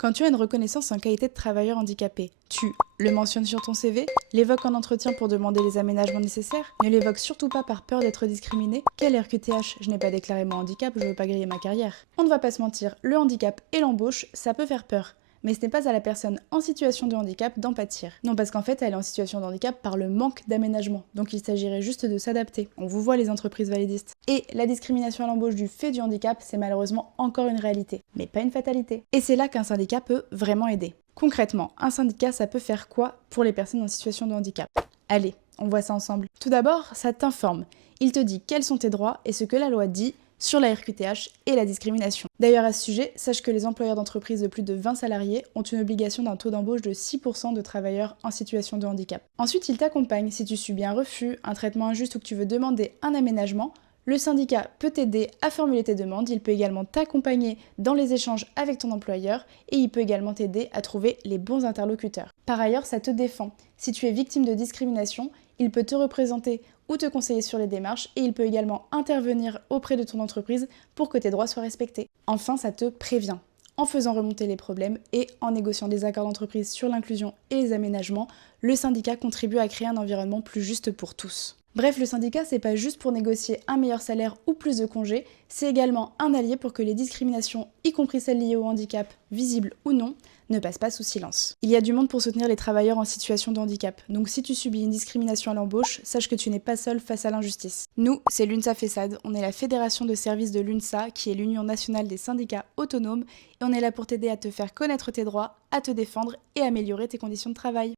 Quand tu as une reconnaissance en qualité de travailleur handicapé, tu le mentionnes sur ton CV, l'évoques en entretien pour demander les aménagements nécessaires, ne l'évoques surtout pas par peur d'être discriminé. Quel RQTH? Je n'ai pas déclaré mon handicap, je veux pas griller ma carrière. On ne va pas se mentir, le handicap et l'embauche, ça peut faire peur. Mais ce n'est pas à la personne en situation de handicap d'en pâtir. Non, parce qu'en fait, elle est en situation de handicap par le manque d'aménagement. Donc il s'agirait juste de s'adapter. On vous voit les entreprises validistes. Et la discrimination à l'embauche du fait du handicap, c'est malheureusement encore une réalité, mais pas une fatalité. Et c'est là qu'un syndicat peut vraiment aider. Concrètement, un syndicat, ça peut faire quoi pour les personnes en situation de handicap? Allez, on voit ça ensemble. Tout d'abord, ça t'informe. Il te dit quels sont tes droits et ce que la loi dit sur la RQTH et la discrimination. D'ailleurs, à ce sujet, sache que les employeurs d'entreprises de plus de 20 salariés ont une obligation d'un taux d'embauche de 6% de travailleurs en situation de handicap. Ensuite, il t'accompagne si tu subis un refus, un traitement injuste ou que tu veux demander un aménagement. Le syndicat peut t'aider à formuler tes demandes, il peut également t'accompagner dans les échanges avec ton employeur et il peut également t'aider à trouver les bons interlocuteurs. Par ailleurs, ça te défend. Si tu es victime de discrimination, il peut te représenter ou te conseiller sur les démarches et il peut également intervenir auprès de ton entreprise pour que tes droits soient respectés. Enfin, ça te prévient. En faisant remonter les problèmes et en négociant des accords d'entreprise sur l'inclusion et les aménagements, le syndicat contribue à créer un environnement plus juste pour tous. Bref, le syndicat, c'est pas juste pour négocier un meilleur salaire ou plus de congés, c'est également un allié pour que les discriminations, y compris celles liées au handicap, visibles ou non, ne passent pas sous silence. Il y a du monde pour soutenir les travailleurs en situation de handicap, donc si tu subis une discrimination à l'embauche, sache que tu n'es pas seul face à l'injustice. Nous, c'est l'UNSA FESAD, on est la fédération de services de l'UNSA, qui est l'Union nationale des syndicats autonomes, et on est là pour t'aider à te faire connaître tes droits, à te défendre et améliorer tes conditions de travail.